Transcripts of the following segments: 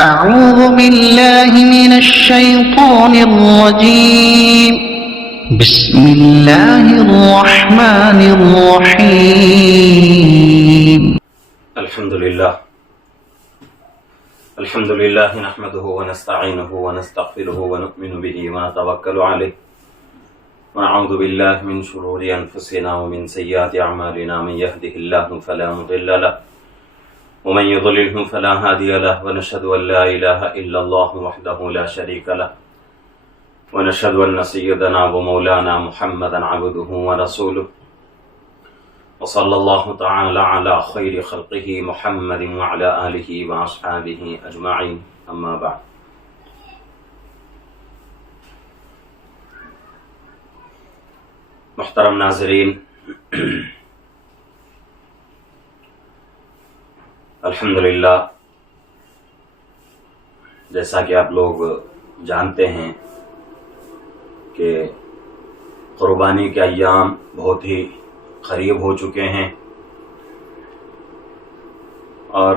أعوذ بالله من الشيطان الرجيم بسم الله الرحمن الرحيم الحمد لله نحمده ونستعينه ونستغفره ونؤمن به ونتوكل عليه ونعوذ بالله من شرور أنفسنا ومن سيئات أعمالنا من يهده الله فلا مضل له ومن يضلله فلا هادي له ونشهد أن لا إله إلا الله وحده لا شريك له ونشهد أن سيدنا ومولانا محمدا عبده ورسوله وصلى الله تعالى على خير خلقه محمد وعلى آله وأصحابه أجمعين أما بعد محترم ناظرین، الحمدللہ جیسا کہ آپ لوگ جانتے ہیں کہ قربانی کے ایام بہت ہی قریب ہو چکے ہیں اور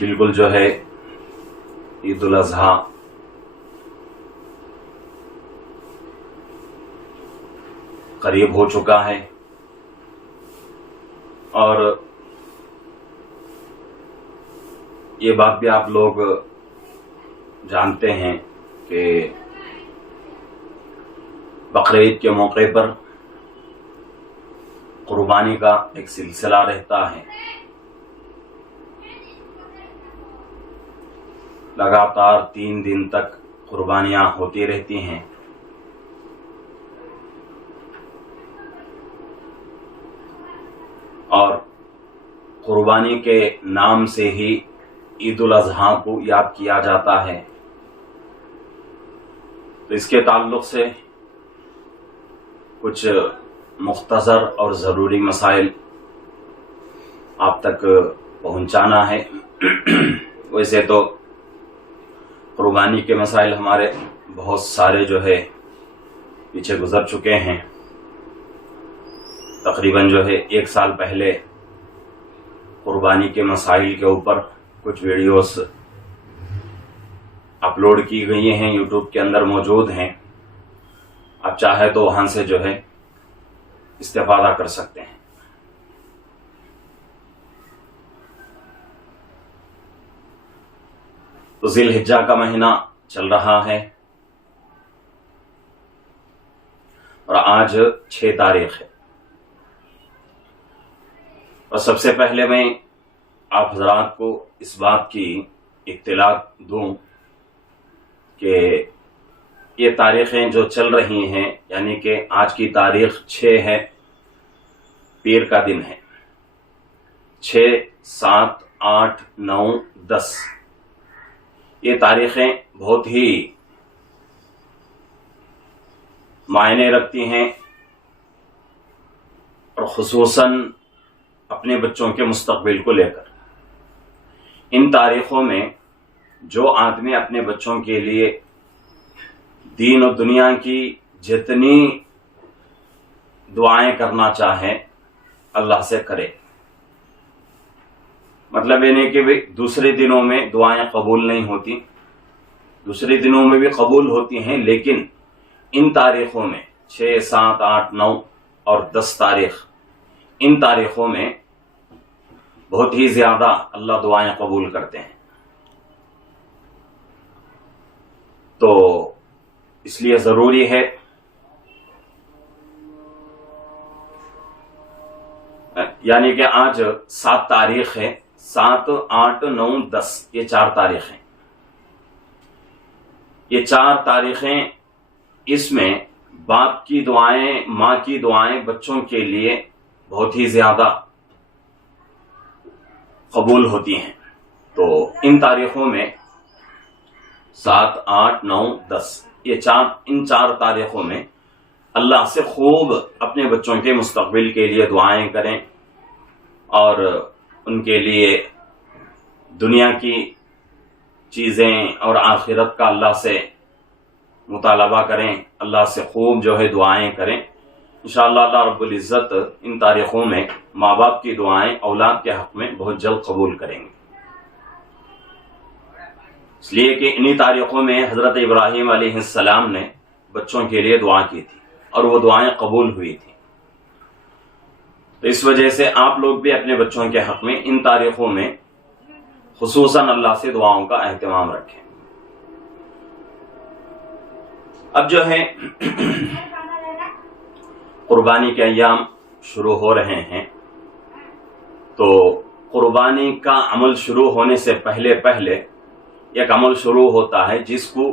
بالکل جو ہے عید الاضحیٰ قریب ہو چکا ہے اور یہ بات بھی آپ لوگ جانتے ہیں کہ بقرعید کے موقع پر قربانی کا ایک سلسلہ رہتا ہے، لگاتار 3 دن تک قربانیاں ہوتی رہتی ہیں اور قربانی کے نام سے ہی عید الاضحیٰ کو یاد کیا جاتا ہے۔ تو اس کے تعلق سے کچھ مختصر اور ضروری مسائل آپ تک پہنچانا ہے۔ ویسے تو قربانی کے مسائل ہمارے بہت سارے جو ہے پیچھے گزر چکے ہیں، تقریباً جو ہے 1 سال پہلے قربانی کے مسائل کے اوپر کچھ ویڈیوز اپلوڈ کی گئی ہیں، یوٹیوب کے اندر موجود ہیں، آپ چاہے تو وہاں سے جو ہے استفادہ کر سکتے ہیں۔ تو ذی الحجہ کا مہینہ چل رہا ہے اور آج 6 تاریخ ہے، اور سب سے پہلے میں آپ حضرات کو اس بات کی اطلاع دوں کہ یہ تاریخیں جو چل رہی ہیں، یعنی کہ آج کی تاریخ 6 ہے، پیر کا دن ہے، 6، 7، 8، 9، 10 یہ تاریخیں بہت ہی معنی رکھتی ہیں اور خصوصاً اپنے بچوں کے مستقبل کو لے کر۔ ان تاریخوں میں جو آدمی اپنے بچوں کے لیے دین و دنیا کی جتنی دعائیں کرنا چاہے اللہ سے کرے، مطلب یہ نہیں کہ دوسرے دنوں میں دعائیں قبول نہیں ہوتی، دوسرے دنوں میں بھی قبول ہوتی ہیں، لیکن ان تاریخوں میں 6، 7، 8، 9 اور 10 تاریخ، ان تاریخوں میں بہت ہی زیادہ اللہ دعائیں قبول کرتے ہیں۔ تو اس لیے ضروری ہے یعنی کہ آج 7 تاریخ ہے، 7، 8، 9، 10 یہ 4 تاریخیں، یہ 4 تاریخیں، اس میں باپ کی دعائیں، ماں کی دعائیں بچوں کے لیے بہت ہی زیادہ قبول ہوتی ہیں۔ تو ان تاریخوں میں 7، 8، 9، 10 ان 4 تاریخوں میں اللہ سے خوب اپنے بچوں کے مستقبل کے لیے دعائیں کریں اور ان کے لیے دنیا کی چیزیں اور آخرت کا اللہ سے مطالبہ کریں، اللہ سے خوب جو ہے دعائیں کریں انشاءاللہ اللہ رب العزت ان تاریخوں میں ماں باپ کی دعائیں اولاد کے حق میں بہت جلد قبول کریں گے، اس لیے کہ انہی تاریخوں میں حضرت ابراہیم علیہ السلام نے بچوں کے لیے دعا کی تھی اور وہ دعائیں قبول ہوئی تھی۔ تو اس وجہ سے آپ لوگ بھی اپنے بچوں کے حق میں ان تاریخوں میں خصوصاً اللہ سے دعاؤں کا اہتمام رکھیں۔ اب جو ہے قربانی کے ایام شروع ہو رہے ہیں، تو قربانی کا عمل شروع ہونے سے پہلے ایک عمل شروع ہوتا ہے جس کو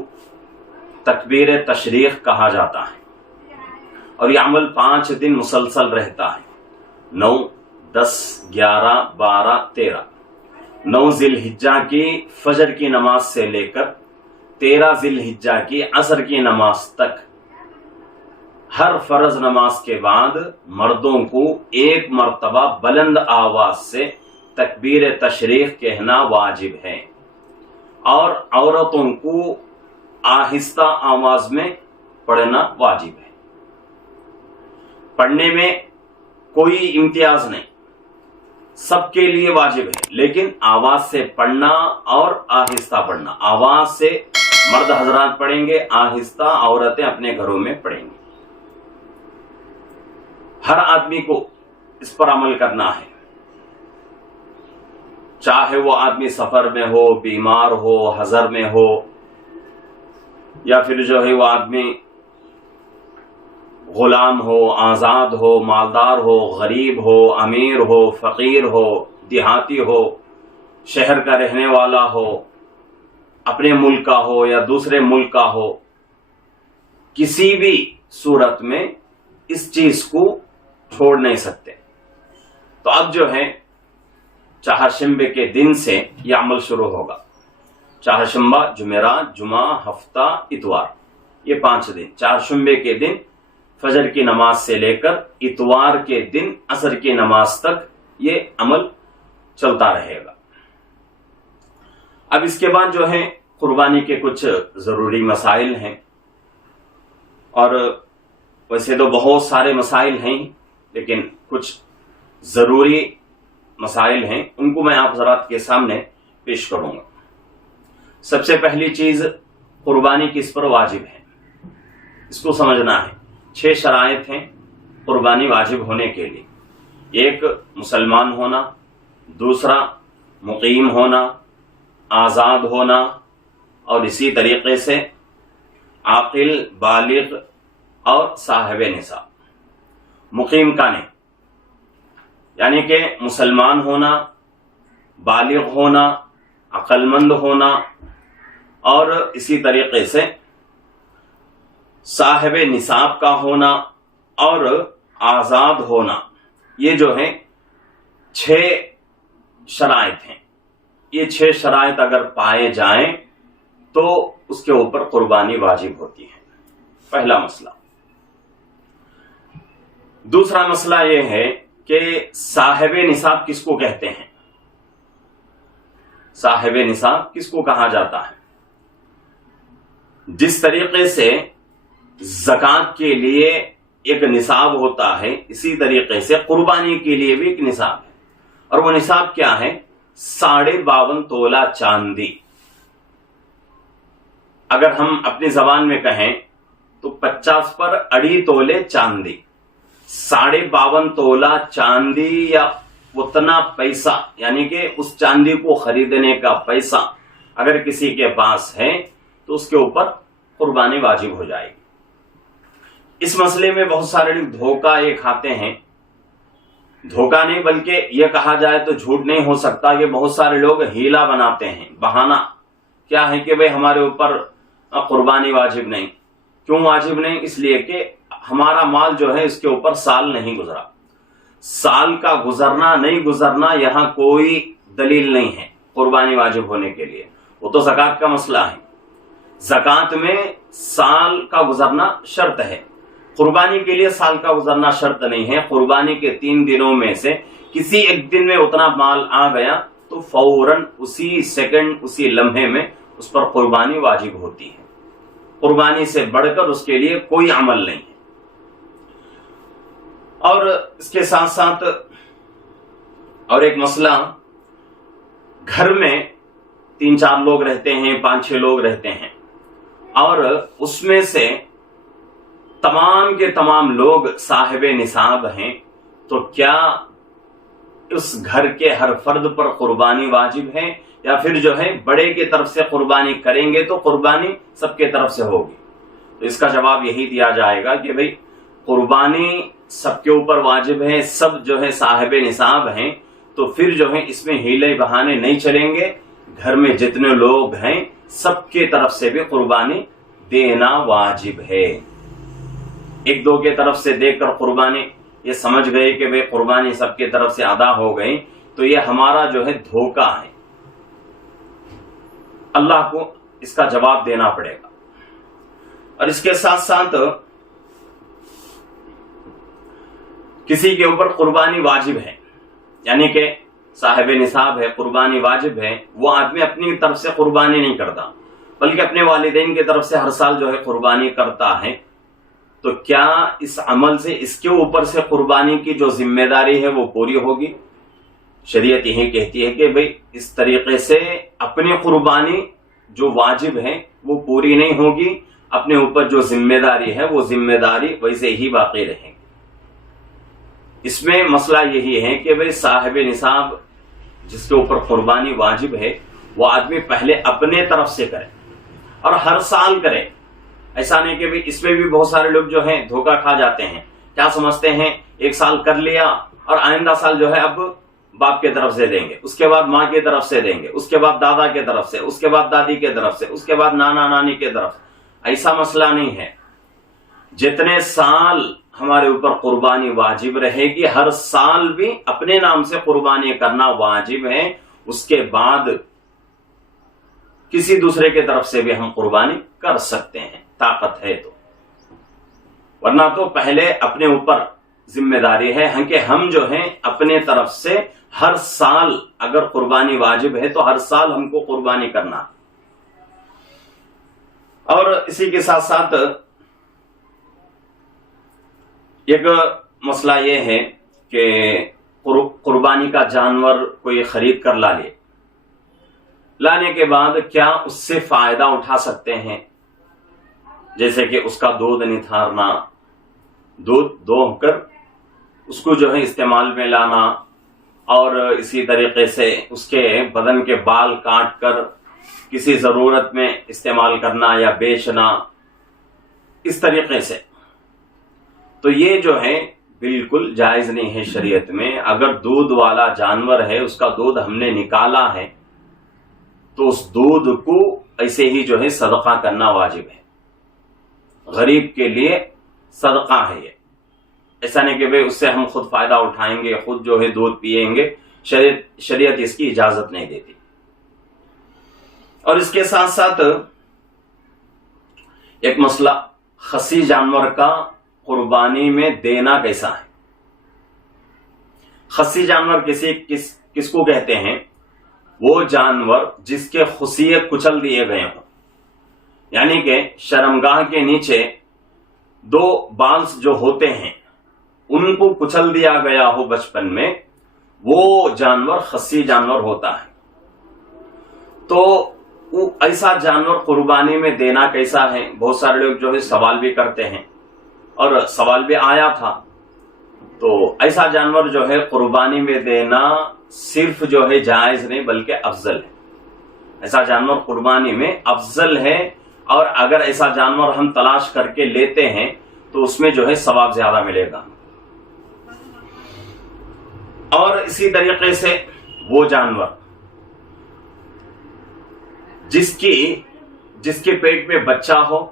تکبیر تشریق کہا جاتا ہے، اور یہ عمل 5 دن مسلسل رہتا ہے، 9، 10، 11، 12، 13۔ 9 ذی الحجہ کی فجر کی نماز سے لے کر 13 ذی الحجہ کی عصر کی نماز تک ہر فرض نماز کے بعد مردوں کو ایک مرتبہ بلند آواز سے تکبیر تشریق کہنا واجب ہے، اور عورتوں کو آہستہ آواز میں پڑھنا واجب ہے۔ پڑھنے میں کوئی امتیاز نہیں، سب کے لیے واجب ہے، لیکن آواز سے پڑھنا اور آہستہ پڑھنا، آواز سے مرد حضرات پڑھیں گے، آہستہ عورتیں اپنے گھروں میں پڑھیں گی۔ ہر آدمی کو اس پر عمل کرنا ہے، چاہے وہ آدمی سفر میں ہو، بیمار ہو، حضر میں ہو، یا پھر جو ہے وہ آدمی غلام ہو، آزاد ہو، مالدار ہو، غریب ہو، امیر ہو، فقیر ہو، دیہاتی ہو، شہر کا رہنے والا ہو، اپنے ملک کا ہو یا دوسرے ملک کا ہو، کسی بھی صورت میں اس چیز کو چھوڑ نہیں سکتے۔ تو اب جو ہے چہارشنبے کے دن سے یہ عمل شروع ہوگا، چہارشنبہ، جمعرات، جمعہ، ہفتہ، اتوار، یہ 5 دن، چہارشنبے کے دن فجر کی نماز سے لے کر اتوار کے دن عصر کی نماز تک یہ عمل چلتا رہے گا۔ اب اس کے بعد جو ہے قربانی کے کچھ ضروری مسائل ہیں، اور ویسے تو بہت سارے مسائل ہیں، لیکن کچھ ضروری مسائل ہیں، ان کو میں آپ حضرات کے سامنے پیش کروں گا۔ سب سے پہلی چیز، قربانی کس پر واجب ہے، اس کو سمجھنا ہے۔ 6 شرائط ہیں قربانی واجب ہونے کے لیے۔ ایک، مسلمان ہونا، دوسرا مقیم ہونا، آزاد ہونا، اور اسی طریقے سے عاقل، بالغ اور صاحب نصاب۔ مقیم کا نہیں، یعنی کہ مسلمان ہونا، بالغ ہونا، عقل مند ہونا، اور اسی طریقے سے صاحب نصاب کا ہونا اور آزاد ہونا، یہ جو ہے 6 شرائط ہیں۔ یہ 6 شرائط اگر پائے جائیں تو اس کے اوپر قربانی واجب ہوتی ہے، پہلا مسئلہ۔ دوسرا مسئلہ یہ ہے کہ صاحب نصاب کس کو کہتے ہیں، صاحب نصاب کس کو کہا جاتا ہے؟ جس طریقے سے زکوٰۃ کے لیے ایک نصاب ہوتا ہے، اسی طریقے سے قربانی کے لیے بھی ایک نصاب ہے، اور وہ نصاب کیا ہے؟ 52.5 تولہ چاندی۔ اگر ہم اپنی زبان میں کہیں تو 50 پر 2.5 تولے چاندی، 52.5 تولہ چاندی یا اتنا پیسہ، یعنی کہ اس چاندی کو خریدنے کا پیسہ اگر کسی کے پاس ہے تو اس کے اوپر قربانی واجب ہو جائے گی۔ اس مسئلے میں بہت سارے لوگ دھوکہ یہ کھاتے ہیں، دھوکہ نہیں بلکہ یہ کہا جائے تو جھوٹ نہیں ہو سکتا، یہ بہت سارے لوگ ہیلا بناتے ہیں، بہانہ کیا ہے کہ بھئی ہمارے اوپر قربانی واجب نہیں۔ کیوں واجب نہیں؟ اس لیے کہ ہمارا مال جو ہے اس کے اوپر سال نہیں گزرا۔ سال کا گزرنا نہیں گزرنا یہاں کوئی دلیل نہیں ہے قربانی واجب ہونے کے لیے، وہ تو زکوٰۃ کا مسئلہ ہے۔ زکوٰۃ میں سال کا گزرنا شرط ہے، قربانی کے لیے سال کا گزرنا شرط نہیں ہے۔ قربانی کے 3 دنوں میں سے کسی ایک دن میں اتنا مال آ گیا تو فوراً اسی سیکنڈ، اسی لمحے میں اس پر قربانی واجب ہوتی ہے۔ قربانی سے بڑھ کر اس کے لیے کوئی عمل نہیں ہے۔ اور اس کے ساتھ ساتھ اور ایک مسئلہ، گھر میں 3-4 لوگ رہتے ہیں، 5-6 لوگ رہتے ہیں، اور اس میں سے تمام کے تمام لوگ صاحب نصاب ہیں، تو کیا اس گھر کے ہر فرد پر قربانی واجب ہے، یا پھر جو ہے بڑے کی طرف سے قربانی کریں گے تو قربانی سب کے طرف سے ہوگی؟ تو اس کا جواب یہی دیا جائے گا کہ بھئی قربانی سب کے اوپر واجب ہے، سب جو ہے صاحب نصاب ہیں، تو پھر جو ہے اس میں ہیلے بہانے نہیں چلیں گے، گھر میں جتنے لوگ ہیں سب کے طرف سے بھی قربانی دینا واجب ہے۔ ایک دو کے طرف سے دے کر قربانی یہ سمجھ گئے کہ بھئی قربانی سب کی طرف سے ادا ہو گئی، تو یہ ہمارا جو ہے دھوکہ ہے، اللہ کو اس کا جواب دینا پڑے گا۔ اور اس کے ساتھ ساتھ کسی کے اوپر قربانی واجب ہے، یعنی کہ صاحب نصاب ہے، قربانی واجب ہے، وہ آدمی اپنی طرف سے قربانی نہیں کرتا بلکہ اپنے والدین کی طرف سے ہر سال جو ہے قربانی کرتا ہے، تو کیا اس عمل سے اس کے اوپر سے قربانی کی جو ذمہ داری ہے وہ پوری ہوگی؟ شریعت یہی کہتی ہے کہ بھئی اس طریقے سے اپنی قربانی جو واجب ہے وہ پوری نہیں ہوگی، اپنے اوپر جو ذمہ داری ہے وہ ذمہ داری ویسے ہی باقی رہے گی۔ اس میں مسئلہ یہی ہے کہ بھئی صاحب نصاب جس کے اوپر قربانی واجب ہے وہ آدمی پہلے اپنے طرف سے کرے اور ہر سال کرے۔ ایسا نہیں کہ اس میں بھی بہت سارے لوگ جو ہیں دھوکہ کھا جاتے ہیں، کیا سمجھتے ہیں ایک سال کر لیا اور آئندہ سال جو ہے اب باپ کے طرف سے دیں گے، اس کے بعد ماں کی طرف سے دیں گے، اس کے بعد دادا کی طرف سے، اس کے بعد دادی کی طرف سے، اس کے بعد نانا نانی کی طرف سے۔ ایسا مسئلہ نہیں ہے، جتنے سال ہمارے اوپر قربانی واجب رہے گی ہر سال بھی اپنے نام سے قربانی کرنا واجب ہے، اس کے بعد کسی دوسرے کی طرف سے بھی ہم قربانی کر سکتے ہیں، طاقت ہے تو، ورنہ تو پہلے اپنے اوپر ذمہ داری ہے کہ ہم جو ہیں اپنے طرف سے ہر سال اگر قربانی واجب ہے تو ہر سال ہم کو قربانی کرنا۔ اور اسی کے ساتھ ساتھ ایک مسئلہ یہ ہے کہ قربانی کا جانور کوئی خرید کر لانے کے بعد کیا اس سے فائدہ اٹھا سکتے ہیں، جیسے کہ اس کا دودھ نتھارنا، دودھ دوہ کر اس کو جو ہے استعمال میں لانا، اور اسی طریقے سے اس کے بدن کے بال کاٹ کر کسی ضرورت میں استعمال کرنا یا بیچنا، اس طریقے سے، تو یہ جو ہے بالکل جائز نہیں ہے شریعت میں۔ اگر دودھ والا جانور ہے، اس کا دودھ ہم نے نکالا ہے، تو اس دودھ کو ایسے ہی جو ہے صدقہ کرنا واجب ہے، غریب کے لیے صدقہ ہے یہ، ایسا نہیں کہ بھئی اس سے ہم خود فائدہ اٹھائیں گے، خود جو ہے دودھ پیئیں گے، شریعت اس کی اجازت نہیں دیتی۔ اور اس کے ساتھ ساتھ ایک مسئلہ، خصی جانور کا قربانی میں دینا کیسا ہے؟ خصی جانور کس کو کہتے ہیں؟ وہ جانور جس کے خصیے کچل دیے گئے ہوں، یعنی کہ شرمگاہ کے نیچے 2 بالز جو ہوتے ہیں ان کو کچل دیا گیا ہو بچپن میں، وہ جانور خصی جانور ہوتا ہے۔ تو ایسا جانور قربانی میں دینا کیسا ہے؟ بہت سارے لوگ جو ہے سوال بھی کرتے ہیں، اور سوال بھی آیا تھا، تو ایسا جانور جو ہے قربانی میں دینا صرف جو ہے جائز نہیں بلکہ افضل ہے، ایسا جانور قربانی میں افضل ہے، اور اگر ایسا جانور ہم تلاش کر کے لیتے ہیں تو اس میں جو ہے ثواب زیادہ ملے گا۔ اور اسی طریقے سے وہ جانور جس کے پیٹ میں بچہ ہو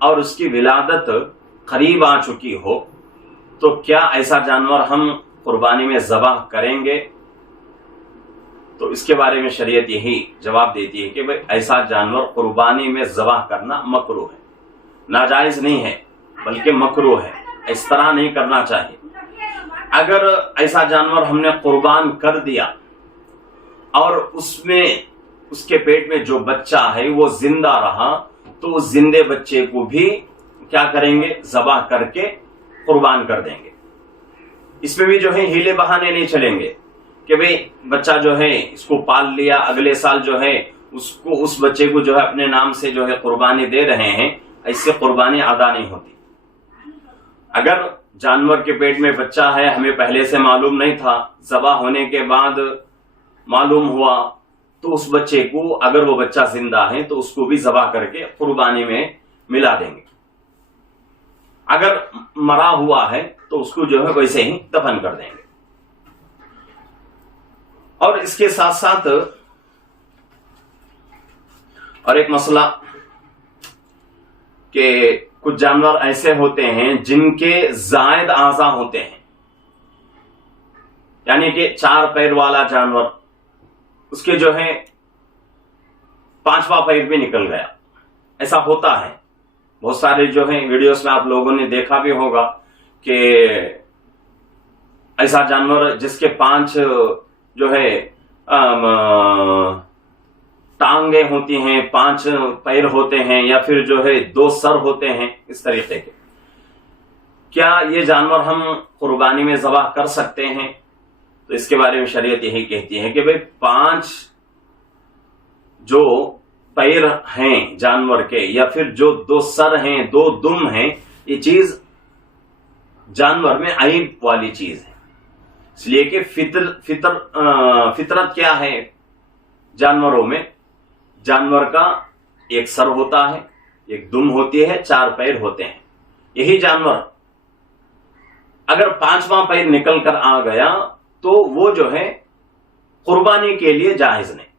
اور اس کی ولادت قریب آ چکی ہو، تو کیا ایسا جانور ہم قربانی میں ذبح کریں گے؟ تو اس کے بارے میں شریعت یہی جواب دیتی ہے کہ بھئی ایسا جانور قربانی میں ذبح کرنا مکروہ ہے، ناجائز نہیں ہے بلکہ مکروہ ہے، اس طرح نہیں کرنا چاہیے۔ اگر ایسا جانور ہم نے قربان کر دیا اور اس کے پیٹ میں جو بچہ ہے وہ زندہ رہا، تو اس زندے بچے کو بھی کیا کریں گے؟ ذبح کر کے قربان کر دیں گے۔ اس میں بھی جو ہے ہیلے بہانے نہیں چلیں گے کہ بھئی بچہ جو ہے اس کو پال لیا، اگلے سال جو ہے اس بچے کو جو ہے اپنے نام سے جو ہے قربانی دے رہے ہیں، ایسے قربانی ادا نہیں ہوتی۔ اگر جانور کے پیٹ میں بچہ ہے، ہمیں پہلے سے معلوم نہیں تھا، ذبح ہونے کے بعد معلوم ہوا، تو اس بچے کو اگر وہ بچہ زندہ ہے تو اس کو بھی ذبح کر کے قربانی میں ملا دیں گے۔ اگر مرا ہوا ہے تو اس کو جو ہے ویسے ہی دفن کر دیں گے۔ اور اس کے ساتھ ساتھ اور ایک مسئلہ کہ کچھ جانور ایسے ہوتے ہیں جن کے زائد اعضاء ہوتے ہیں، یعنی کہ 4 پیر والا جانور، اس کے جو ہے 5واں پیر بھی نکل گیا، ایسا ہوتا ہے۔ بہت سارے جو ہیں ویڈیوز میں آپ لوگوں نے دیکھا بھی ہوگا کہ ایسا جانور جس کے 5 جو ہے ٹانگیں ہوتی ہیں، 5 پیر ہوتے ہیں، یا پھر جو ہے 2 سر ہوتے ہیں، اس طریقے کے، کیا یہ جانور ہم قربانی میں ذبح کر سکتے ہیں؟ تو اس کے بارے میں شریعت یہی کہتی ہے کہ بھئی 5 جو پیر ہیں جانور کے، یا پھر جو 2 سر ہیں، 2 دم ہیں، یہ چیز جانور میں عیب والی چیز ہے، اس لیے کہ فطرت کیا ہے جانوروں میں؟ جانور کا 1 سر ہوتا ہے، 1 دم ہوتی ہے، 4 پیر ہوتے ہیں۔ یہی جانور اگر 5واں پیر نکل کر آ گیا تو وہ جو ہے قربانی کے لیے جائز نہیں۔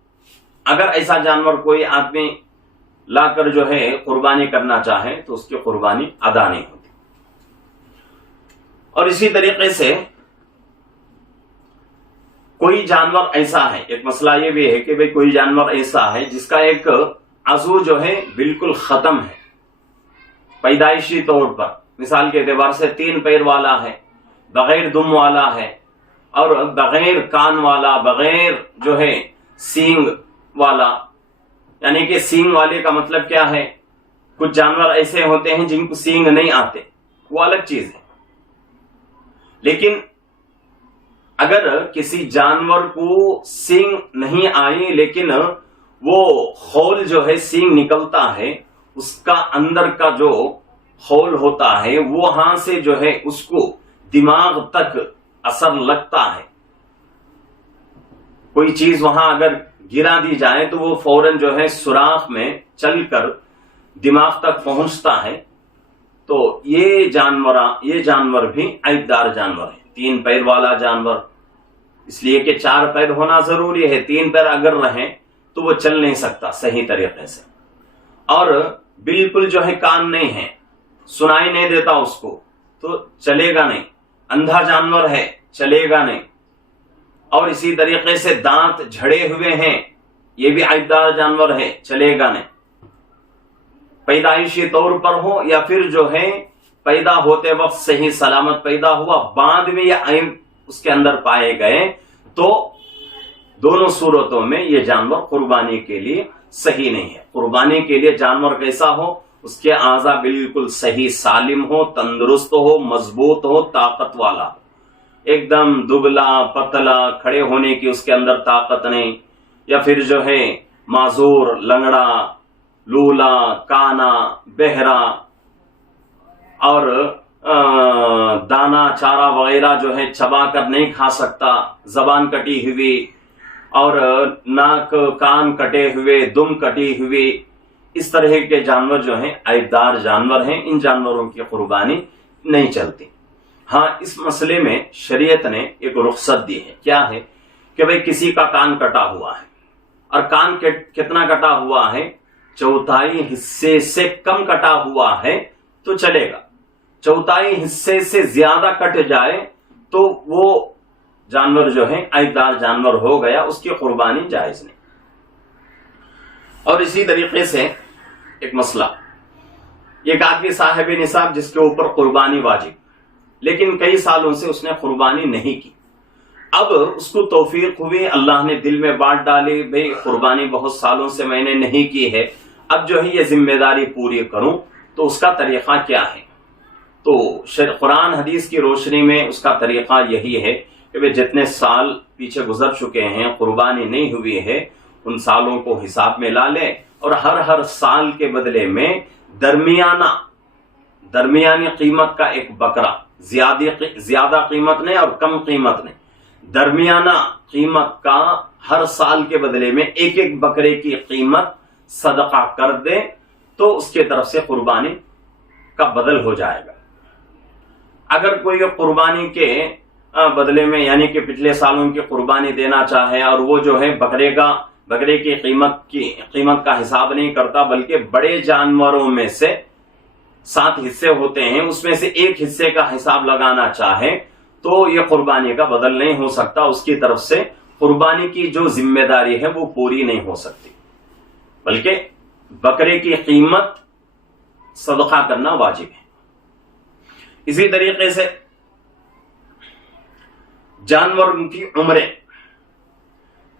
اگر ایسا جانور کوئی آدمی لا کر جو ہے قربانی کرنا چاہے تو اس کی قربانی ادا نہیں ہوتی۔ اور اسی طریقے سے کوئی جانور ایسا ہے، ایک مسئلہ یہ بھی ہے کہ بھئی کوئی جانور ایسا ہے جس کا ایک عضو جو ہے بالکل ختم ہے پیدائشی طور پر، مثال کے اعتبار سے 3 پیر والا ہے، بغیر دم والا ہے، اور بغیر کان والا، بغیر جو ہے سینگ والا۔ یعنی کہ سینگ والے کا مطلب کیا ہے؟ کچھ جانور ایسے ہوتے ہیں جن کو سینگ نہیں آتے، وہ الگ چیز ہے۔ لیکن اگر کسی جانور کو سینگ نہیں آئی لیکن وہ خول جو ہے سینگ نکلتا ہے، اس کا اندر کا جو خول ہوتا ہے وہاں سے جو ہے اس کو دماغ تک اثر لگتا ہے، کوئی چیز وہاں اگر گرا دی جائے تو وہ فوراً جو ہے سوراخ میں چل کر دماغ تک پہنچتا ہے، تو یہ جانور بھی عیبدار جانور ہے، 3 پیر والا جانور، اس لیے کہ 4 پیر ہونا ضروری ہے، 3 پیر اگر رہیں تو وہ چل نہیں سکتا صحیح طریقے سے، اور بالکل جو ہے کان نہیں ہے، سنائی نہیں دیتا اس کو، تو چلے گا نہیں، اندھا جانور ہے، چلے گا نہیں، اور اسی طریقے سے دانت جھڑے ہوئے ہیں، یہ بھی عیبدار جانور ہے، چلے گا نہیں، پیدائشی طور پر ہو یا پھر جو ہے پیدا ہوتے وقت صحیح سلامت پیدا ہوا، بعد میں یہ عیب اس کے اندر پائے گئے، تو دونوں صورتوں میں یہ جانور قربانی کے لیے صحیح نہیں ہے۔ قربانی کے لیے جانور کیسا ہو؟ اس کے اعضاء بالکل صحیح سالم ہو، تندرست ہو، مضبوط ہو، طاقت والا ہو، ایک دم دبلا پتلا، کھڑے ہونے کی اس کے اندر طاقت نہیں، یا پھر جو ہے معذور، لنگڑا، لولا، کانا، بہرا، اور دانا چارہ وغیرہ جو ہے چبا کر نہیں کھا سکتا، زبان کٹی ہوئی، اور ناک کان کٹے ہوئے، دم کٹی ہوئی، اس طرح کے جانور جو ہیں عیبدار جانور ہیں، ان جانوروں کی قربانی نہیں چلتی۔ ہاں، اس مسئلے میں شریعت نے ایک رخصت دی ہے، کیا ہے کہ بھئی کسی کا کان کٹا ہوا ہے، اور کان کتنا کٹا ہوا ہے؟ 1/4 حصے سے کم کٹا ہوا ہے تو چلے گا، 1/4 حصے سے زیادہ کٹ جائے تو وہ جانور جو ہے عیبدار جانور ہو گیا، اس کی قربانی جائز نہیں۔ اور اسی طریقے سے ایک مسئلہ، ایک آدمی صاحب نصاب جس کے اوپر قربانی واجب، لیکن کئی سالوں سے اس نے قربانی نہیں کی، اب اس کو توفیق ہوئی، اللہ نے دل میں بات ڈالی، بھئی قربانی بہت سالوں سے میں نے نہیں کی ہے، اب جو ہے یہ ذمہ داری پوری کروں، تو اس کا طریقہ کیا ہے؟ تو قرآن حدیث کی روشنی میں اس کا طریقہ یہی ہے کہ وہ جتنے سال پیچھے گزر چکے ہیں قربانی نہیں ہوئی ہے ان سالوں کو حساب میں لا لے اور ہر سال کے بدلے میں درمیانی قیمت کا ایک بکرا، زیادہ قیمت نہیں اور کم قیمت نہیں، درمیانہ قیمت کا ہر سال کے بدلے میں ایک بکرے کی قیمت صدقہ کر دے تو اس کے طرف سے قربانی کا بدل ہو جائے گا۔ اگر کوئی قربانی کے بدلے میں یعنی کہ پچھلے سالوں کی قربانی دینا چاہے اور وہ جو ہے بکرے کی قیمت کا حساب نہیں کرتا بلکہ بڑے جانوروں میں سے 7 حصے ہوتے ہیں اس میں سے ایک حصے کا حساب لگانا چاہے تو یہ قربانی کا بدل نہیں ہو سکتا، اس کی طرف سے قربانی کی جو ذمہ داری ہے وہ پوری نہیں ہو سکتی، بلکہ بکرے کی قیمت صدقہ کرنا واجب ہے۔ اسی طریقے سے جانور کی عمریں،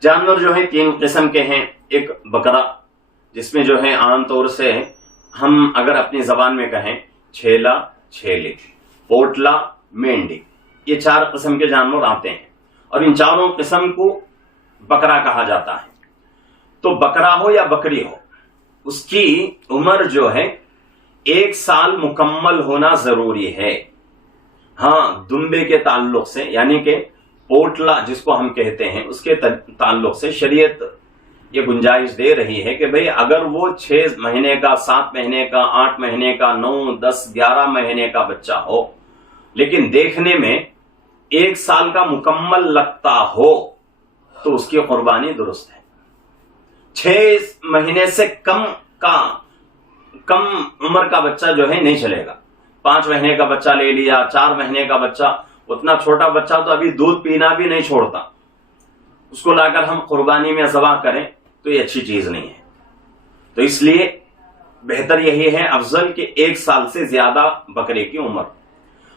جانور جو ہے 3 قسم کے ہیں، ایک بکرا جس میں جو ہے عام طور سے ہم اگر اپنی زبان میں کہیں چھیلا، چھیلی، پوٹلا، مینڈی، یہ 4 قسم کے جانور آتے ہیں اور ان چاروں قسم کو بکرا کہا جاتا ہے۔ تو بکرا ہو یا بکری ہو اس کی عمر جو ہے 1 سال مکمل ہونا ضروری ہے۔ ہاں دمبے کے تعلق سے یعنی کہ پوٹلا جس کو ہم کہتے ہیں اس کے تعلق سے شریعت یہ گنجائش دے رہی ہے کہ بھئی اگر وہ 6 مہینے کا، 7 مہینے کا، 8 مہینے کا، 9، 10، 11 مہینے کا بچہ ہو لیکن دیکھنے میں 1 سال کا مکمل لگتا ہو تو اس کی قربانی درست ہے۔ 6 مہینے سے کم عمر کا بچہ جو ہے نہیں چلے گا۔ 5 مہینے کا بچہ لے لیا، 4 مہینے کا بچہ، اتنا چھوٹا بچہ تو ابھی دودھ پینا بھی نہیں چھوڑتا، اس کو لا کر ہم قربانی میں ذبح کریں تو یہ اچھی چیز نہیں ہے۔ تو اس لیے بہتر یہی ہے افضل کہ 1 سال سے زیادہ بکرے کی عمر۔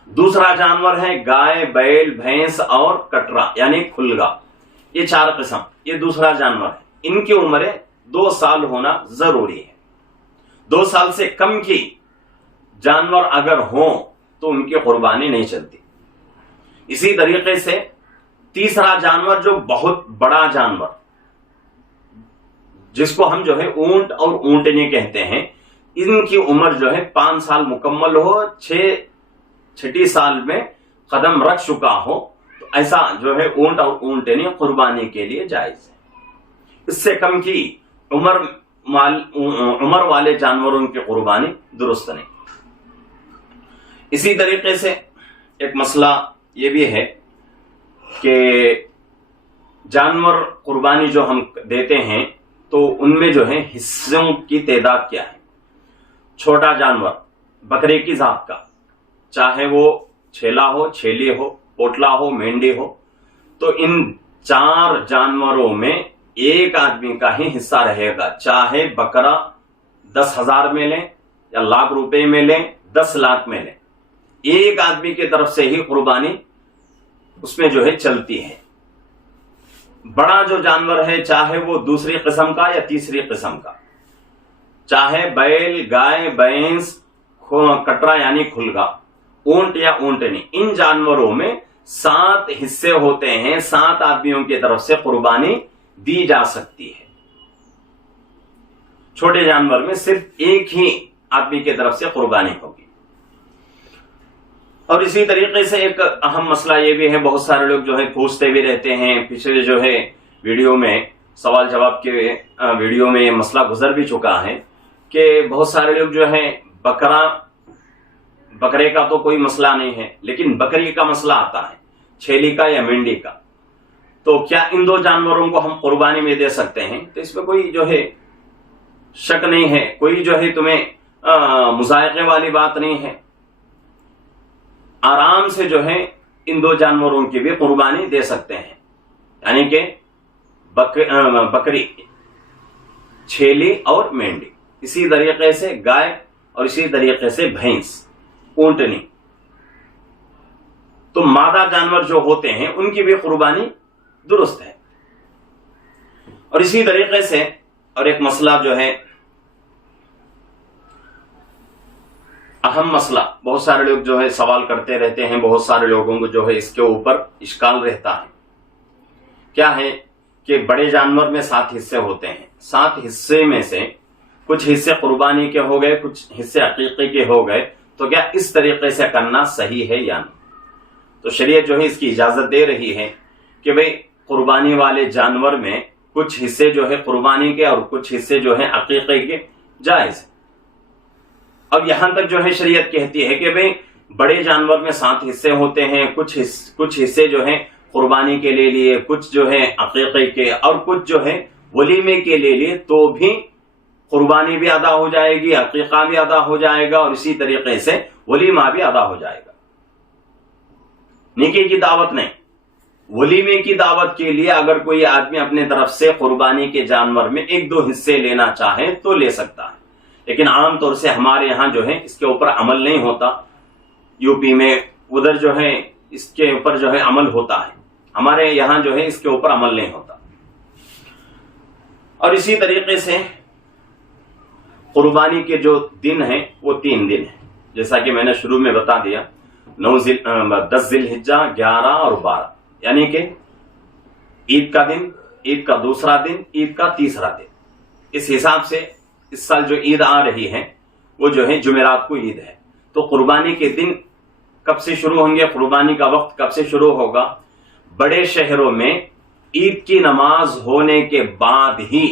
دوسرا جانور ہے گائے، بیل، بھینس اور کٹرا یعنی کھلگا، یہ 4 قسم، یہ دوسرا جانور ہے۔ ان کی عمریں 2 سال ہونا ضروری ہے۔ 2 سال سے کم کی جانور اگر ہوں تو ان کی قربانی نہیں چلتی۔ اسی طریقے سے تیسرا جانور جو بہت بڑا جانور جس کو ہم جو ہے اونٹ اور اونٹنی کہتے ہیں، ان کی عمر جو ہے 5 سال مکمل ہو، 6 سال میں قدم رکھ چکا ہو تو ایسا جو ہے اونٹ اور اونٹنی قربانی کے لیے جائز ہے۔ اس سے کم کی عمر والے جانوروں کی قربانی درست نہیں۔ اسی طریقے سے ایک مسئلہ یہ بھی ہے کہ جانور قربانی جو ہم دیتے ہیں تو ان میں جو ہے حصوں کی تعداد کیا ہے۔ چھوٹا جانور بکرے کی ذات کا، چاہے وہ چھیلا ہو، چھیلی ہو، پوٹلا ہو، مینڈی ہو، تو ان 4 جانوروں میں ایک آدمی کا ہی حصہ رہے گا، چاہے بکرا 10,000 میں لیں یا لاکھ روپے میں لیں، 10 لاکھ میں لیں، ایک آدمی کی طرف سے ہی قربانی اس میں جو ہے چلتی ہے۔ بڑا جو جانور ہے چاہے وہ دوسری قسم کا یا تیسری قسم کا، چاہے بیل، گائے، بھینس، کٹرا یعنی کھلگا، اونٹ یا اونٹنی، ان جانوروں میں 7 حصے ہوتے ہیں، 7 آدمیوں کی طرف سے قربانی دی جا سکتی ہے۔ چھوٹے جانور میں صرف ایک ہی آدمی کی طرف سے قربانی ہوگی۔ اور اسی طریقے سے ایک اہم مسئلہ یہ بھی ہے، بہت سارے لوگ جو ہے پوچھتے بھی رہتے ہیں، پچھلے جو ہے ویڈیو میں سوال جواب کے ویڈیو میں یہ مسئلہ گزر بھی چکا ہے کہ بہت سارے لوگ جو ہے بکرے کا تو کوئی مسئلہ نہیں ہے لیکن بکری کا مسئلہ آتا ہے، چھیلی کا یا مینڈی کا، تو کیا ان 2 جانوروں کو ہم قربانی میں دے سکتے ہیں؟ تو اس میں کوئی جو ہے شک نہیں ہے، کوئی جو ہے تمہیں مذائقے والی بات نہیں ہے، آرام سے جو ہے ان 2 جانوروں کی بھی قربانی دے سکتے ہیں، یعنی کہ بکری، چھیلی اور مینڈی، اسی طریقے سے گائے اور اسی طریقے سے بھینس، اونٹنی، تو مادہ جانور جو ہوتے ہیں ان کی بھی قربانی درست ہے۔ اور اسی طریقے سے اور ایک مسئلہ جو ہے اہم مسئلہ بہت سارے لوگ جو ہے سوال کرتے رہتے ہیں، بہت سارے لوگوں کو جو ہے اس کے اوپر اشکال رہتا ہے، کیا ہے کہ بڑے جانور میں 7 حصے ہوتے ہیں، 7 حصے میں سے کچھ حصے قربانی کے ہو گئے، کچھ حصے عقیقے کے ہو گئے، تو کیا اس طریقے سے کرنا صحیح ہے یا نہیں؟ تو شریعت جو ہے اس کی اجازت دے رہی ہے کہ بھئی قربانی والے جانور میں کچھ حصے جو ہے قربانی کے اور کچھ حصے جو ہیں عقیقے کے جائز ہیں۔ اب یہاں تک جو ہے شریعت کہتی ہے کہ بھئی بڑے جانور میں 7 حصے ہوتے ہیں، کچھ حصے جو ہیں قربانی کے لے لیے، کچھ جو ہے عقیقے کے، اور کچھ جو ہے ولیمے کے لے لیے، تو بھی قربانی بھی ادا ہو جائے گی، عقیقہ بھی ادا ہو جائے گا، اور اسی طریقے سے ولیمہ بھی ادا ہو جائے گا۔ نیکی کی دعوت نہیں، ولیمے کی دعوت کے لیے اگر کوئی آدمی اپنے طرف سے قربانی کے جانور میں 1-2 حصے لینا چاہے تو لے سکتا ہے، لیکن عام طور سے ہمارے یہاں جو ہے اس کے اوپر عمل نہیں ہوتا۔ یو پی میں ادھر جو ہے اس کے اوپر جو ہے عمل ہوتا ہے، ہمارے یہاں جو ہے اس کے اوپر عمل نہیں ہوتا۔ اور اسی طریقے سے قربانی کے جو دن ہیں وہ 3 دن ہیں، جیسا کہ میں نے شروع میں بتا دیا، 10 ذی الحجہ، 11 اور 12، یعنی کہ عید کا دن، عید کا دوسرا دن، عید کا تیسرا دن۔ اس حساب سے اس سال جو عید آ رہی ہے وہ جو ہے جمعرات کو عید ہے، تو قربانی کے دن کب سے شروع ہوں گے، قربانی کا وقت کب سے شروع ہوگا؟ بڑے شہروں میں عید کی نماز ہونے کے بعد ہی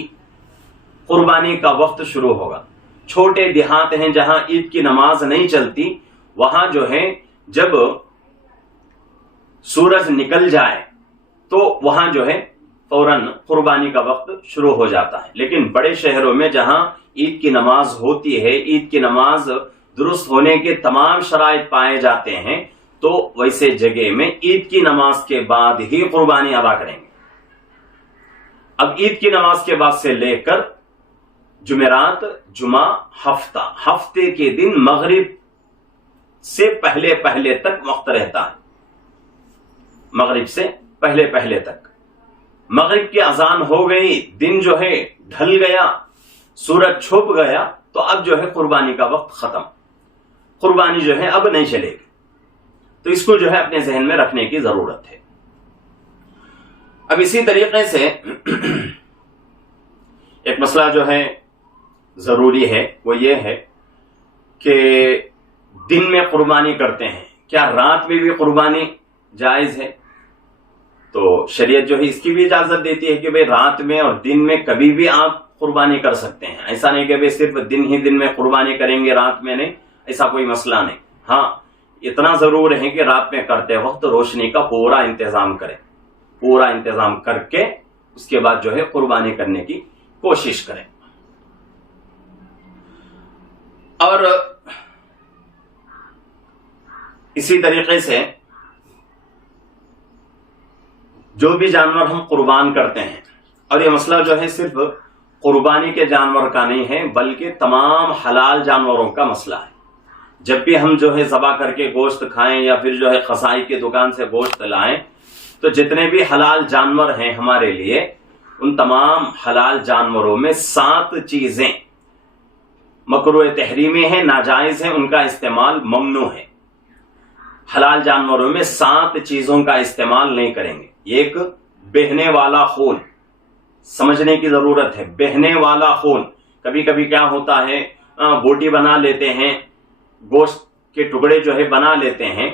قربانی کا وقت شروع ہوگا۔ چھوٹے دیہات ہیں جہاں عید کی نماز نہیں چلتی، وہاں جو ہے جب سورج نکل جائے تو وہاں جو ہے فوراً قربانی کا وقت شروع ہو جاتا ہے۔ لیکن بڑے شہروں میں جہاں عید کی نماز ہوتی ہے، عید کی نماز درست ہونے کے تمام شرائط پائے جاتے ہیں، تو ویسے جگہ میں عید کی نماز کے بعد ہی قربانی ادا کریں گے۔ اب عید کی نماز کے بعد سے لے کر جمعرات، جمعہ، ہفتے کے دن مغرب سے پہلے تک وقت رہتا ہے، مغرب سے پہلے تک۔ مغرب کی اذان ہو گئی، دن جو ہے ڈھل گیا، سورج چھپ گیا، تو اب جو ہے قربانی کا وقت ختم، قربانی جو ہے اب نہیں چلے گی۔ تو اس کو جو ہے اپنے ذہن میں رکھنے کی ضرورت ہے۔ اب اسی طریقے سے ایک مسئلہ جو ہے ضروری ہے وہ یہ ہے کہ دن میں قربانی کرتے ہیں، کیا رات میں بھی قربانی جائز ہے؟ تو شریعت جو ہے اس کی بھی اجازت دیتی ہے کہ بھئی رات میں اور دن میں کبھی بھی آپ قربانی کر سکتے ہیں۔ ایسا نہیں کہ بھئی صرف دن میں قربانی کریں گے، رات میں نہیں، ایسا کوئی مسئلہ نہیں۔ ہاں، اتنا ضرور ہے کہ رات میں کرتے وقت روشنی کا پورا انتظام کریں، پورا انتظام کر کے اس کے بعد جو ہے قربانی کرنے کی کوشش کریں۔ اور اسی طریقے سے جو بھی جانور ہم قربان کرتے ہیں، اور یہ مسئلہ جو ہے صرف قربانی کے جانور کا نہیں ہے بلکہ تمام حلال جانوروں کا مسئلہ ہے۔ جب بھی ہم جو ہے ذبح کر کے گوشت کھائیں یا پھر جو ہے قصائی کی دکان سے گوشت لائیں، تو جتنے بھی حلال جانور ہیں ہمارے لیے، ان تمام حلال جانوروں میں 7 چیزیں مکروہ تحریمی ہیں، ناجائز ہیں، ان کا استعمال ممنوع ہے۔ حلال جانوروں میں 7 چیزوں کا استعمال نہیں کریں گے۔ ایک، بہنے والا خون، سمجھنے کی ضرورت ہے، بہنے والا خون۔ کبھی کبھی کیا ہوتا ہے، بوٹی بنا لیتے ہیں، گوشت کے ٹکڑے جو ہے بنا لیتے ہیں،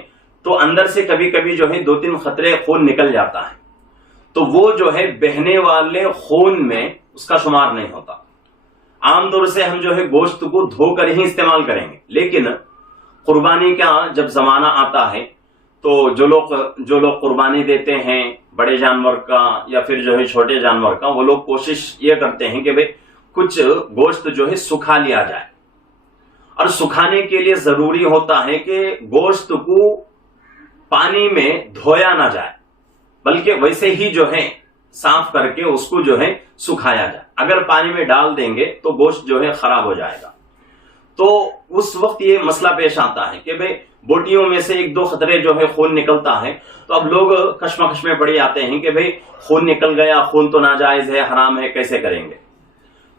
تو اندر سے کبھی کبھی جو ہے 2-3 قطرے خون نکل جاتا ہے، تو وہ جو ہے بہنے والے خون میں اس کا شمار نہیں ہوتا۔ عام طور سے ہم جو ہے گوشت کو دھو کر ہی استعمال کریں گے، لیکن قربانی کا جب زمانہ آتا ہے تو جو لوگ قربانی دیتے ہیں بڑے جانور کا یا پھر جو ہے چھوٹے جانور کا، وہ لوگ کوشش یہ کرتے ہیں کہ بھئی کچھ گوشت جو ہے سکھا لیا جائے، اور سکھانے کے لیے ضروری ہوتا ہے کہ گوشت کو پانی میں دھویا نہ جائے، بلکہ ویسے ہی جو ہے صاف کر کے اس کو جو ہے سکھایا جائے۔ اگر پانی میں ڈال دیں گے تو گوشت جو ہے خراب ہو جائے گا۔ تو اس وقت یہ مسئلہ پیش آتا ہے کہ بھئی بوٹیوں میں سے 1-2 قطرے جو ہے خون نکلتا ہے، تو اب لوگ کشمکش میں پڑے آتے ہیں کہ بھئی خون نکل گیا، خون تو ناجائز ہے، حرام ہے، کیسے کریں گے؟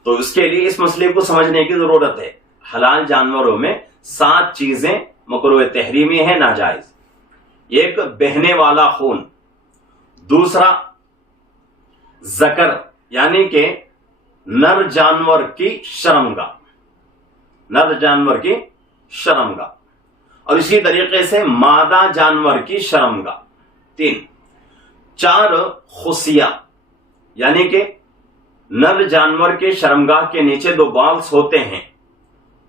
تو اس کے لیے اس مسئلے کو سمجھنے کی ضرورت ہے۔ حلال جانوروں میں 7 چیزیں مکروہ تحریمی ہیں، ناجائز۔ ایک بہنے والا خون، دوسرا ذکر یعنی کہ نر جانور کی شرمگاہ، نر جانور کی شرمگاہ، اور اسی طریقے سے مادہ جانور کی شرمگاہ 3۔ 4 خصیہ یعنی کہ نر جانور کے شرمگاہ کے نیچے 2 بالز ہوتے ہیں،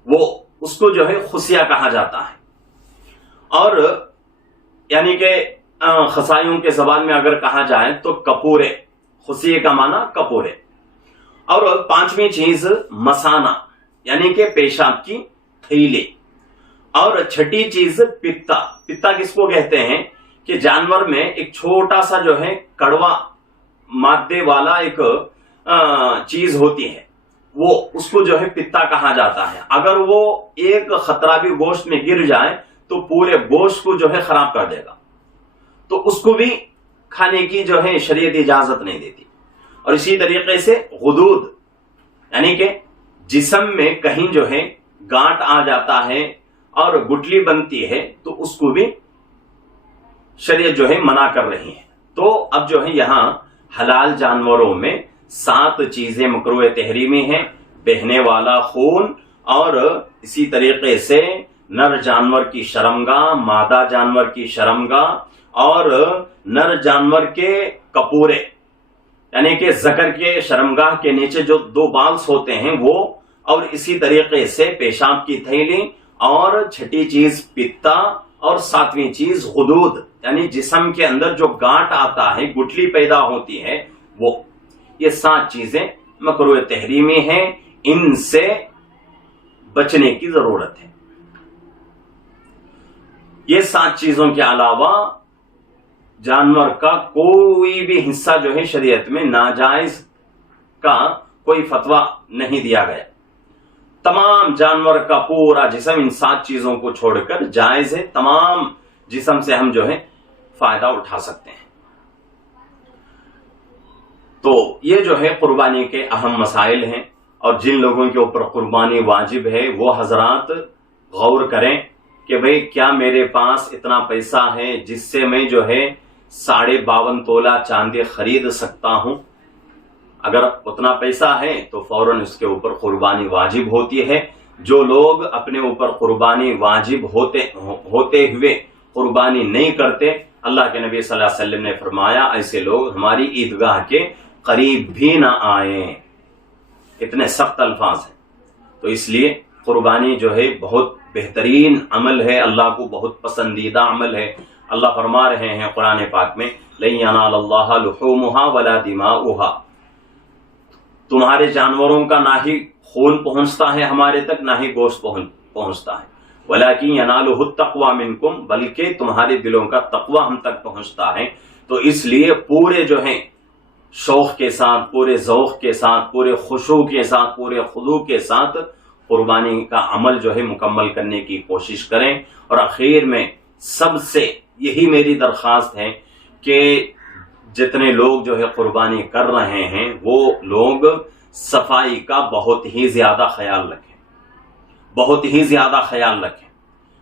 وہ اس کو جو ہے خصیہ کہا جاتا ہے، اور یعنی کہ خصائیوں کے زبان میں اگر کہا جائے تو کپورے، خصیے کا معنی کپورے۔ اور 5ویں چیز مسانہ یعنی کہ پیشاب کی تھیلی، اور 6ٹھی چیز پتا۔ پتا کس کو کہتے ہیں کہ جانور میں ایک چھوٹا سا جو ہے کڑوا مادے والا ایک چیز ہوتی ہے، وہ اس کو جو ہے پتا کہا جاتا ہے۔ اگر وہ ایک خطرہ بھی گوشت میں گر جائے تو پورے گوشت کو جو ہے خراب کر دے گا، تو اس کو بھی کھانے کی جو ہے شریعت اجازت نہیں دیتی۔ اور اسی طریقے سے غدود یعنی کہ جسم میں کہیں جو ہے گانٹ آ جاتا ہے اور گٹلی بنتی ہے تو اس کو بھی شریعت جو ہے منع کر رہی ہے۔ تو اب جو ہے یہاں حلال جانوروں میں 7 چیزیں مکروہ تحریمی ہیں، بہنے والا خون، اور اسی طریقے سے نر جانور کی شرمگاہ، مادہ جانور کی شرمگاہ، اور نر جانور کے کپورے یعنی کہ ذکر کے شرمگاہ کے نیچے جو 2 بالز ہوتے ہیں وہ، اور اسی طریقے سے پیشاب کی تھیلی، اور 6ٹھی چیز پتا، اور 7ویں چیز غدود یعنی جسم کے اندر جو گانٹ آتا ہے، گٹلی پیدا ہوتی ہے وہ۔ یہ 7 چیزیں مکروہ تحریمی ہیں، ان سے بچنے کی ضرورت ہے۔ یہ 7 چیزوں کے علاوہ جانور کا کوئی بھی حصہ جو ہے شریعت میں ناجائز کا کوئی فتویٰ نہیں دیا گیا۔ تمام جانور کا پورا جسم ان 7 چیزوں کو چھوڑ کر جائز ہے، تمام جسم سے ہم جو ہے فائدہ اٹھا سکتے ہیں۔ تو یہ جو ہے قربانی کے اہم مسائل ہیں، اور جن لوگوں کے اوپر قربانی واجب ہے وہ حضرات غور کریں کہ بھئی کیا میرے پاس اتنا پیسہ ہے جس سے میں جو ہے 52.5 تولہ چاندی خرید سکتا ہوں۔ اگر اتنا پیسہ ہے تو فوراً اس کے اوپر قربانی واجب ہوتی ہے۔ جو لوگ اپنے اوپر قربانی واجب ہوتے ہوئے قربانی نہیں کرتے، اللہ کے نبی صلی اللہ علیہ وسلم نے فرمایا ایسے لوگ ہماری عیدگاہ کے قریب بھی نہ آئیں، اتنے سخت الفاظ ہیں۔ تو اس لیے قربانی جو ہے بہت بہترین عمل ہے، اللہ کو بہت پسندیدہ عمل ہے۔ اللہ فرما رہے ہیں قرآن پاک میں لَن يَنَالَ اللَّهَ لُحُومُهَا وَلَا دِمَاؤُهَا، تمہارے جانوروں کا نہ ہی خون پہنچتا ہے ہمارے تک، نہ ہی گوشت پہنچتا ہے، وَلَكِنْ يَنَالُهُ التَّقْوَى مِنْكُمْ، بلکہ تمہارے دلوں کا تقوی ہم تک پہنچتا ہے۔ تو اس لیے پورے جو ہیں شوق کے ساتھ، پورے ذوق کے ساتھ، پورے خشوع کے ساتھ، پورے خضوع کے ساتھ قربانی کا عمل جو ہے مکمل کرنے کی کوشش کریں۔ اور اخیر میں سب سے یہی میری درخواست ہے کہ جتنے لوگ جو ہے قربانی کر رہے ہیں وہ لوگ صفائی کا بہت ہی زیادہ خیال رکھیں، بہت ہی زیادہ خیال رکھیں۔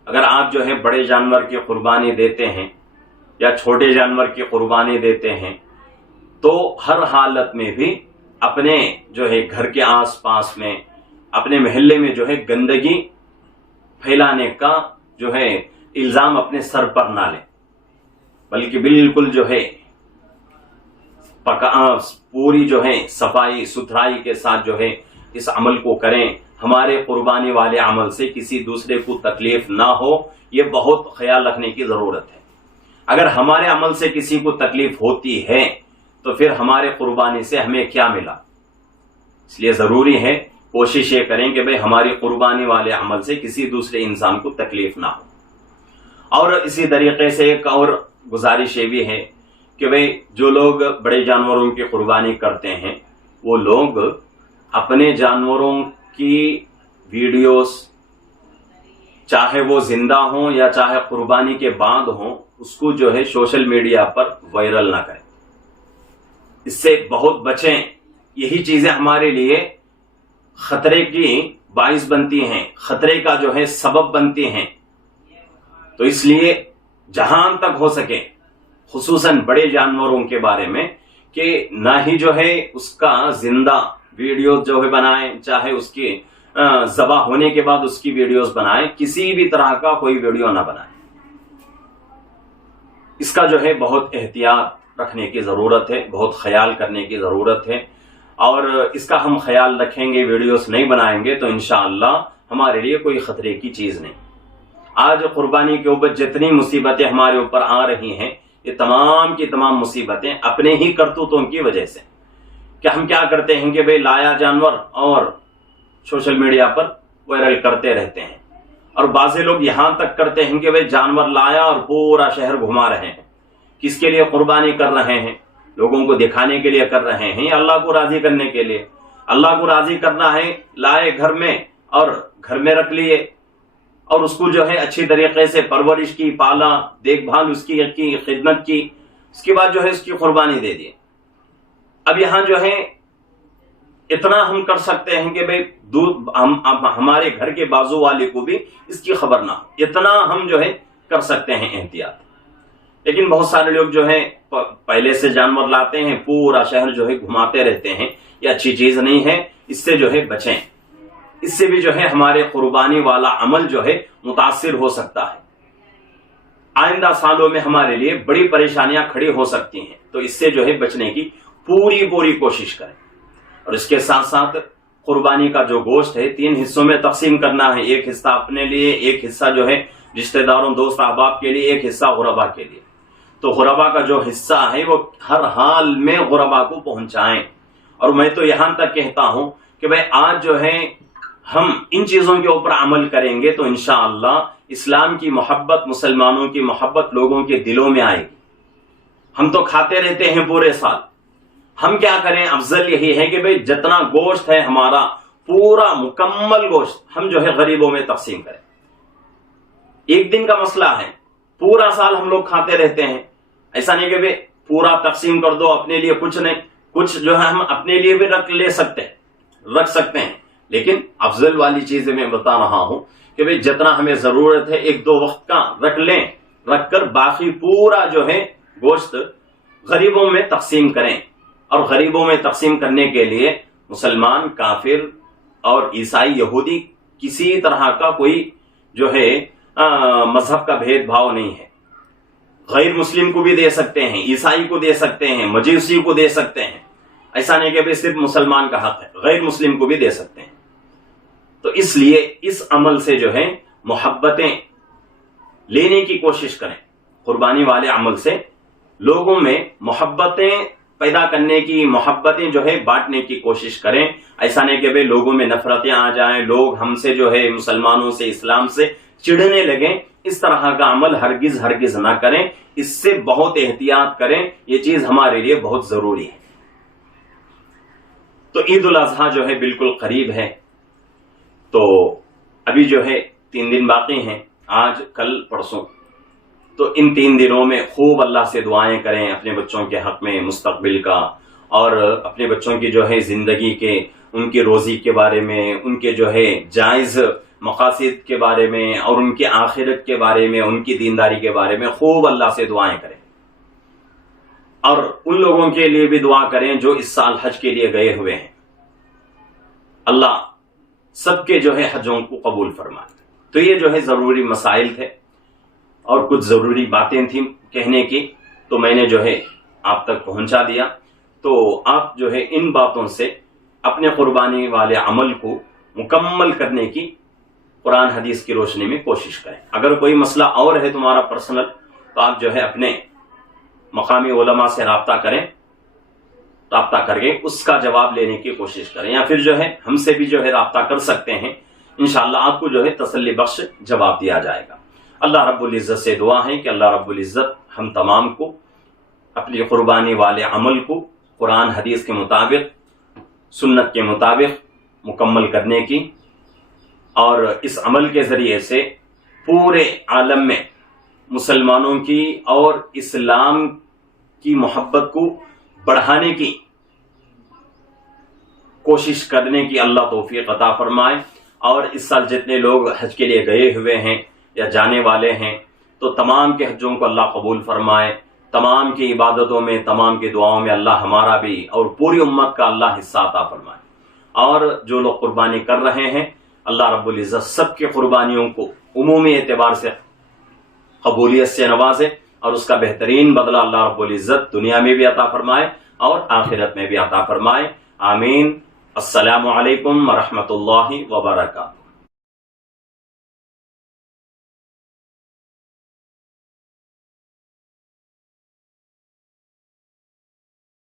اگر آپ جو ہے بڑے جانور کی قربانی دیتے ہیں یا چھوٹے جانور کی قربانی دیتے ہیں تو ہر حالت میں بھی اپنے جو ہے گھر کے آس پاس میں، اپنے محلے میں جو ہے گندگی پھیلانے کا جو ہے الزام اپنے سر پر نہ لیں، بلکہ بالکل جو ہے پوری جو ہے صفائی ستھرائی کے ساتھ جو ہے اس عمل کو کریں۔ ہمارے قربانی والے عمل سے کسی دوسرے کو تکلیف نہ ہو، یہ بہت خیال رکھنے کی ضرورت ہے۔ اگر ہمارے عمل سے کسی کو تکلیف ہوتی ہے تو پھر ہمارے قربانی سے ہمیں کیا ملا؟ اس لیے ضروری ہے کوشش یہ کریں کہ بھئی ہماری قربانی والے عمل سے کسی دوسرے انسان کو تکلیف نہ ہو۔ اور اسی طریقے سے ایک اور گزارش یہ بھی ہے کہ بھئی جو لوگ بڑے جانوروں کی قربانی کرتے ہیں وہ لوگ اپنے جانوروں کی ویڈیوز، چاہے وہ زندہ ہوں یا چاہے قربانی کے بعد ہوں، اس کو جو ہے سوشل میڈیا پر وائرل نہ کریں، اس سے بہت بچیں۔ یہی چیزیں ہمارے لیے خطرے کی باعث بنتی ہیں، خطرے کا جو ہے سبب بنتی ہیں. تو اس لیے جہاں تک ہو سکے خصوصاً بڑے جانوروں کے بارے میں کہ نہ ہی جو ہے اس کا زندہ ویڈیو جو ہے بنائیں، چاہے اس کی ذبح ہونے کے بعد اس کی ویڈیوز بنائیں، کسی بھی طرح کا کوئی ویڈیو نہ بنائیں. اس کا جو ہے بہت احتیاط رکھنے کی ضرورت ہے، بہت خیال کرنے کی ضرورت ہے. اور اس کا ہم خیال رکھیں گے، ویڈیوز نہیں بنائیں گے تو انشاءاللہ ہمارے لیے کوئی خطرے کی چیز نہیں. آج قربانی کے اوپر جتنی مصیبتیں ہمارے اوپر آ رہی ہیں، یہ تمام کی تمام مصیبتیں اپنے ہی کرتوتوں کی وجہ سے. کہ ہم کیا کرتے ہیں کہ بھئی لایا جانور اور سوشل میڈیا پر وائرل کرتے رہتے ہیں. اور بعض لوگ یہاں تک کرتے ہیں کہ بھئی جانور لایا اور پورا شہر گھما رہے ہیں. کس کے لیے قربانی کر رہے ہیں؟ لوگوں کو دکھانے کے لیے کر رہے ہیں یا اللہ کو راضی کرنے کے لیے؟ اللہ کو راضی کرنا ہے، لائے گھر میں اور گھر میں رکھ لیے اور اس کو جو ہے اچھی طریقے سے پرورش کی، پالا، دیکھ بھال اس کی خدمت کی، اس کے بعد جو ہے اس کی قربانی دے دی. اب یہاں جو ہے اتنا ہم کر سکتے ہیں کہ بھئی ہمارے گھر کے بازو والے کو بھی اس کی خبر نہ ہو، اتنا ہم جو ہے کر سکتے ہیں احتیاط. لیکن بہت سارے لوگ جو ہے پہلے سے جانور لاتے ہیں، پورا شہر جو ہے گھماتے رہتے ہیں. یہ اچھی چیز نہیں ہے، اس سے جو ہے بچیں. اس سے بھی جو ہے ہمارے قربانی والا عمل جو ہے متاثر ہو سکتا ہے. آئندہ سالوں میں ہمارے لیے بڑی پریشانیاں کھڑی ہو سکتی ہیں. تو اس سے جو ہے بچنے کی پوری کوشش کریں. اور اس کے ساتھ ساتھ قربانی کا جو گوشت ہے 3 حصوں میں تقسیم کرنا ہے. ایک حصہ اپنے لیے، ایک حصہ جو ہے رشتہ داروں، دوست احباب کے لیے، ایک حصہ غربا کے لیے. تو غربا کا جو حصہ ہے وہ ہر حال میں غربا کو پہنچائیں. اور میں تو یہاں تک کہتا ہوں کہ بھئی آج جو ہے ہم ان چیزوں کے اوپر عمل کریں گے تو انشاءاللہ اسلام کی محبت، مسلمانوں کی محبت لوگوں کے دلوں میں آئے گی. ہم تو کھاتے رہتے ہیں پورے سال. ہم کیا کریں؟ افضل یہی ہے کہ بھئی جتنا گوشت ہے ہمارا، پورا مکمل گوشت ہم جو ہے غریبوں میں تقسیم کریں. ایک دن کا مسئلہ ہے، پورا سال ہم لوگ کھاتے رہتے ہیں. ایسا نہیں کہ بھئی پورا تقسیم کر دو، اپنے لیے کچھ نہیں. کچھ جو ہے ہم اپنے لیے بھی رکھ سکتے ہیں. لیکن افضل والی چیزیں میں بتا رہا ہوں کہ بھئی جتنا ہمیں ضرورت ہے 1-2 وقت کا رکھ لیں، رکھ کر باقی پورا جو ہے گوشت غریبوں میں تقسیم کریں. اور غریبوں میں تقسیم کرنے کے لیے مسلمان، کافر اور عیسائی، یہودی کسی طرح کا کوئی جو ہے مذہب کا بھید بھاؤ نہیں ہے. غیر مسلم کو بھی دے سکتے ہیں، عیسائی کو دے سکتے ہیں، مجوسی کو دے سکتے ہیں. ایسا نہیں کہ صرف مسلمان کا حق ہے، غیر مسلم کو بھی دے سکتے ہیں. تو اس لیے اس عمل سے جو ہے محبتیں لینے کی کوشش کریں. قربانی والے عمل سے لوگوں میں محبتیں پیدا کرنے کی، محبتیں جو ہے بانٹنے کی کوشش کریں. ایسا نہیں کہ لوگوں میں نفرتیں آ جائیں، لوگ ہم سے جو ہے مسلمانوں سے، اسلام سے چڑھنے لگیں. اس طرح کا عمل ہرگز نہ کریں. اس سے بہت احتیاط کریں. یہ چیز ہمارے لیے بہت ضروری ہے. تو عید الاضحیٰ جو ہے بالکل قریب ہے. تو ابھی جو ہے 3 دن باقی ہیں، آج، کل، پرسوں. تو ان 3 دنوں میں خوب اللہ سے دعائیں کریں اپنے بچوں کے حق میں، مستقبل کا، اور اپنے بچوں کی جو ہے زندگی کے، ان کی روزی کے بارے میں، ان کے جو ہے جائز مقاصد کے بارے میں، اور ان کے آخرت کے بارے میں، ان کی دینداری کے بارے میں خوب اللہ سے دعائیں کریں. اور ان لوگوں کے لیے بھی دعا کریں جو اس سال حج کے لیے گئے ہوئے ہیں. اللہ سب کے جو ہے حجوں کو قبول فرمائے. تو یہ جو ہے ضروری مسائل تھے اور کچھ ضروری باتیں تھیں کہنے کی، تو میں نے جو ہے آپ تک پہنچا دیا. تو آپ جو ہے ان باتوں سے اپنے قربانی والے عمل کو مکمل کرنے کی قرآن حدیث کی روشنی میں کوشش کریں. اگر کوئی مسئلہ اور ہے تمہارا پرسنل، تو آپ جو ہے اپنے مقامی علماء سے رابطہ کر کے اس کا جواب لینے کی کوشش کریں، یا پھر جو ہے ہم سے بھی جو ہے رابطہ کر سکتے ہیں. انشاءاللہ آپ کو جو ہے تسلی بخش جواب دیا جائے گا. اللہ رب العزت سے دعا ہے کہ اللہ رب العزت ہم تمام کو اپنی قربانی والے عمل کو قرآن حدیث کے مطابق، سنت کے مطابق مکمل کرنے کی، اور اس عمل کے ذریعے سے پورے عالم میں مسلمانوں کی اور اسلام کی محبت کو بڑھانے کی کوشش کرنے کی اللہ توفیق عطا فرمائے. اور اس سال جتنے لوگ حج کے لیے گئے ہوئے ہیں یا جانے والے ہیں تو تمام کے حجوں کو اللہ قبول فرمائے، تمام کی عبادتوں میں، تمام کی دعاؤں میں اللہ ہمارا بھی اور پوری امت کا اللہ حصہ عطا فرمائے۔ اور جو لوگ قربانی کر رہے ہیں اللہ رب العزت سب کی قربانیوں کو عمومی اعتبار سے قبولیت سے نوازے اور اس کا بہترین بدلہ اللہ رب العزت دنیا میں بھی عطا فرمائے اور آخرت میں بھی عطا فرمائے، آمین۔ السلام علیکم ورحمۃ اللہ وبرکاتہ۔